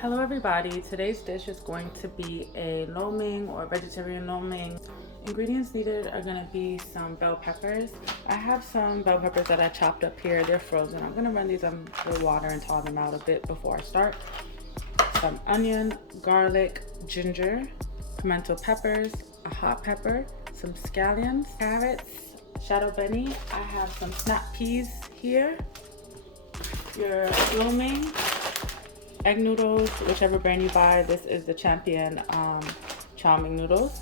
Hello everybody, today's dish is going to be a lo mein or vegetarian lo mein. Ingredients needed are going to be some bell peppers. I have some bell peppers that I chopped up here, they're frozen. I'm going to run these under water and thaw them out a bit before I start. Some onion, garlic, ginger, pimento peppers, a hot pepper, some scallions, carrots, shadow beni. I have some snap peas here, your lo mein, egg noodles, whichever brand you buy. This is the Champion chow mein noodles.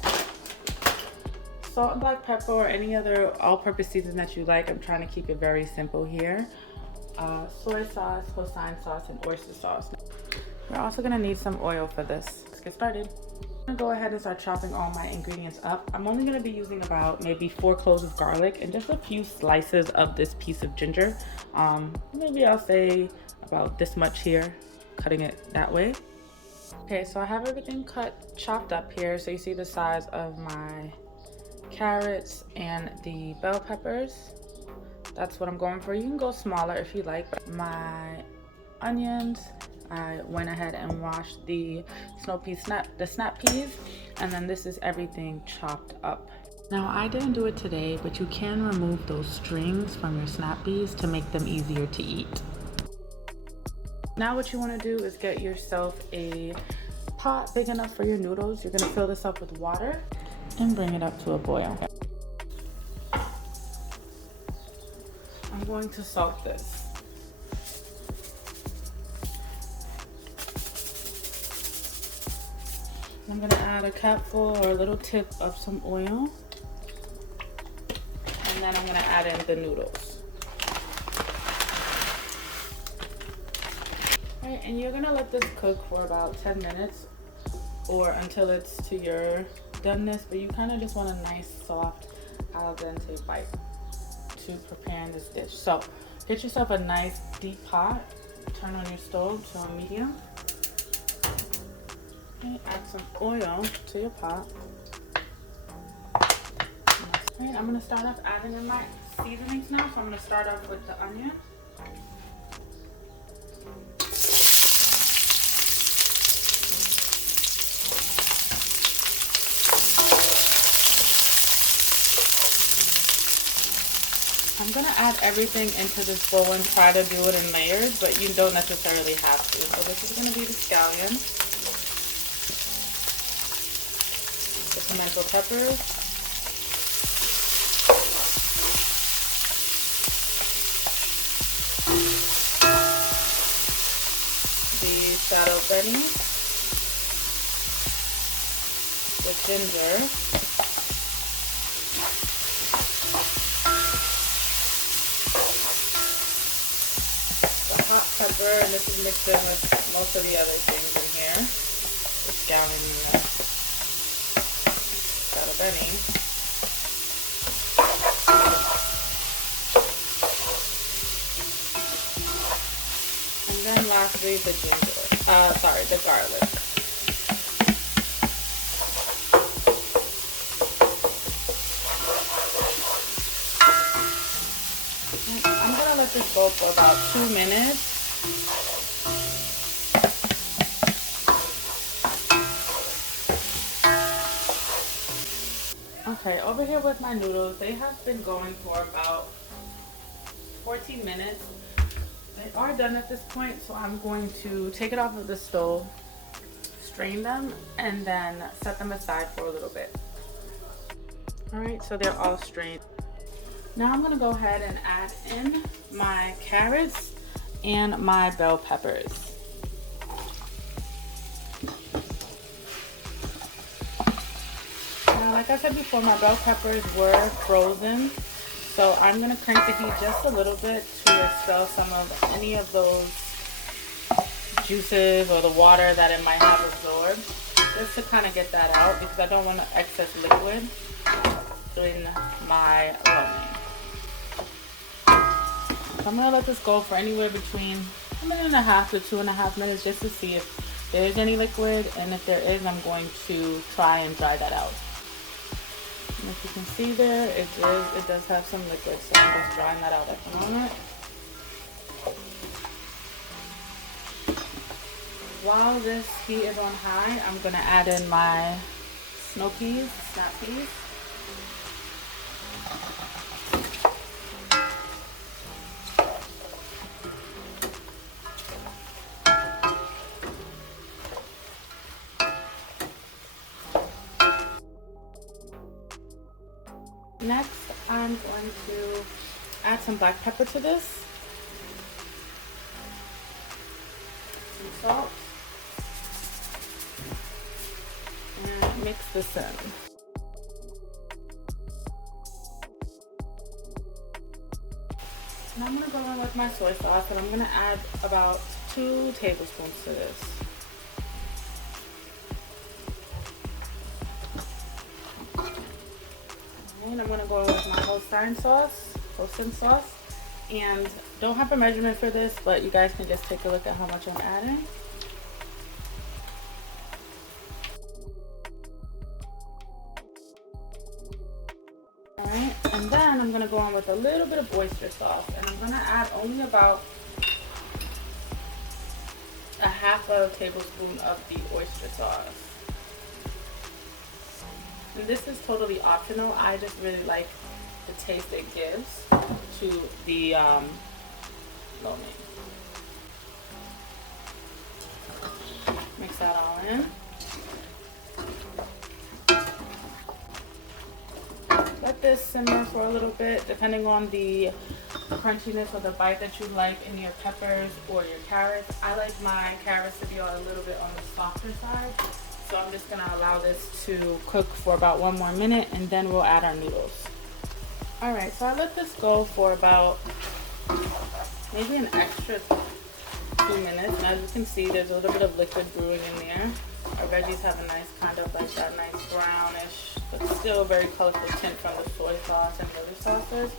Salt and black pepper or any other all-purpose seasoning that you like. I'm trying to keep it very simple here. Soy sauce, Hoisin sauce, and oyster sauce. We're also gonna need some oil for this. Let's get started. I'm gonna go ahead and start chopping all my ingredients up. I'm only gonna be using about maybe 4 cloves of garlic and just a few slices of this piece of ginger. Maybe I'll say about this much here, cutting it that way. Okay, so I have everything chopped up here. So you see the size of my carrots and the bell peppers. That's what I'm going for. You can go smaller if you like. My onions, I went ahead and washed the snap peas, and then this is everything chopped up. Now I didn't do it today, but you can remove those strings from your snap peas to make them easier to eat. Now what you want to do is get yourself a pot big enough for your noodles. You're going to fill this up with water and bring it up to a boil. I'm going to salt this. I'm going to add a capful or a little tip of some oil, and then I'm going to add in the noodles. And you're gonna let this cook for about 10 minutes or until it's to your doneness, but you kind of just want a nice soft al dente bite to prepare this dish. So get yourself a nice deep pot, turn on your stove to a medium, and add some oil to your pot. Alright, I'm gonna start off adding in my seasonings now. So I'm gonna start off with the onion. I'm gonna add everything into this bowl and try to do it in layers, but you don't necessarily have to. So this is gonna be the scallions, the pimento peppers, the shadow beni, the ginger, hot pepper, and this is mixed in with most of the other things in here. The scallion and the shadow beni. And then lastly the the garlic. I'm gonna let this go for about 2 minutes. Okay, over here with my noodles, they have been going for about 14 minutes. They are done at this point, so I'm going to take it off of the stove, strain them, and then set them aside for a little bit. Alright, so they're all strained. Now I'm going to go ahead and add in my carrots and my bell peppers. Now, like I said before, my bell peppers were frozen, so I'm going to crank the heat just a little bit to expel some of any of those juices or the water that it might have absorbed, just to kind of get that out because I don't want excess liquid in my lo mein. So I'm going to let this go for anywhere between 1.5 to 2.5 minutes just to see if there is any liquid, and if there is, I'm going to try and dry that out. And if you can see there, it does have some liquid, so I'm just drying that out at the moment. While this heat is on high, I'm gonna add in my snow peas, snap peas. Next, I'm going to add some black pepper to this, some salt, and mix this in. Now I'm going to go in with my soy sauce, and I'm going to add about 2 tablespoons to this. And I'm going to go in with my Hoisin sauce, and don't have a measurement for this, but you guys can just take a look at how much I'm adding. Alright, and then I'm going to go on with a little bit of oyster sauce, and I'm going to add only about a half a tablespoon of the oyster sauce. And this is totally optional. I just really like the taste it gives to the lo mein. Mix that all in. Let this simmer for a little bit, depending on the crunchiness or the bite that you like in your peppers or your carrots. I like my carrots to be a little bit on the softer side. So I'm just gonna allow this to cook for about 1 more minute, and then we'll add our noodles. All right, so I let this go for about maybe an extra 2 minutes. And as you can see, there's a little bit of liquid brewing in there. Our veggies have a nice kind of like that nice brownish, but still very colorful tint from the soy sauce and the other sauces.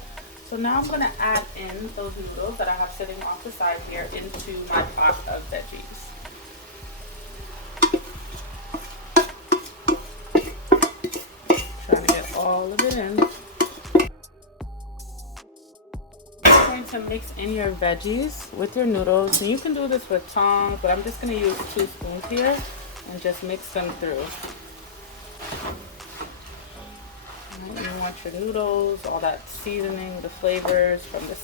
So now I'm gonna add in those noodles that I have sitting off the side here into my pot of veggies. Trying to get all of it in. You're going to mix in your veggies with your noodles, and you can do this with tongs, but I'm just going to use 2 spoons here and just mix them through. And you want your noodles, all that seasoning, the flavors from this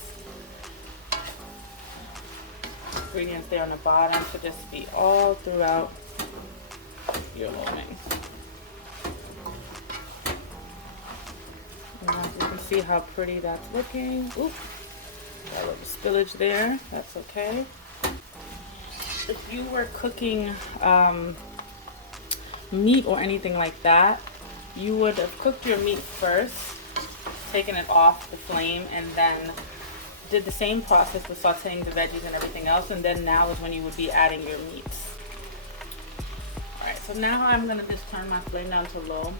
ingredients there on the bottom to just be all throughout your lo mein. And as you can see how pretty that's looking. Oop, got a little spillage there. That's okay. If you were cooking meat or anything like that, you would have cooked your meat first, taken it off the flame, and then did the same process with sauteing the veggies and everything else, and then now is when you would be adding your meats. Alright, so now I'm going to just turn my flame down to low.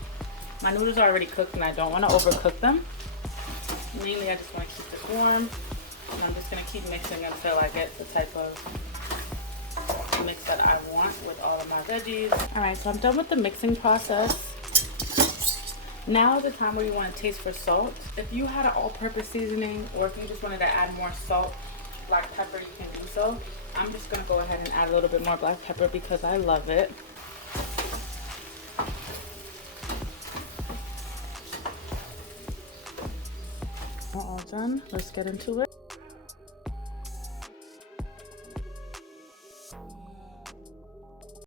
My noodles are already cooked and I don't want to overcook them. Mainly I just want to keep it warm, and I'm just going to keep mixing until I get the type of mix that I want with all of my veggies. Alright, so I'm done with the mixing process. Now is the time where you want to taste for salt. If you had an all-purpose seasoning, or if you just wanted to add more salt, black pepper, you can do so. I'm just going to go ahead and add a little bit more black pepper because I love it. We're all done. Let's get into it.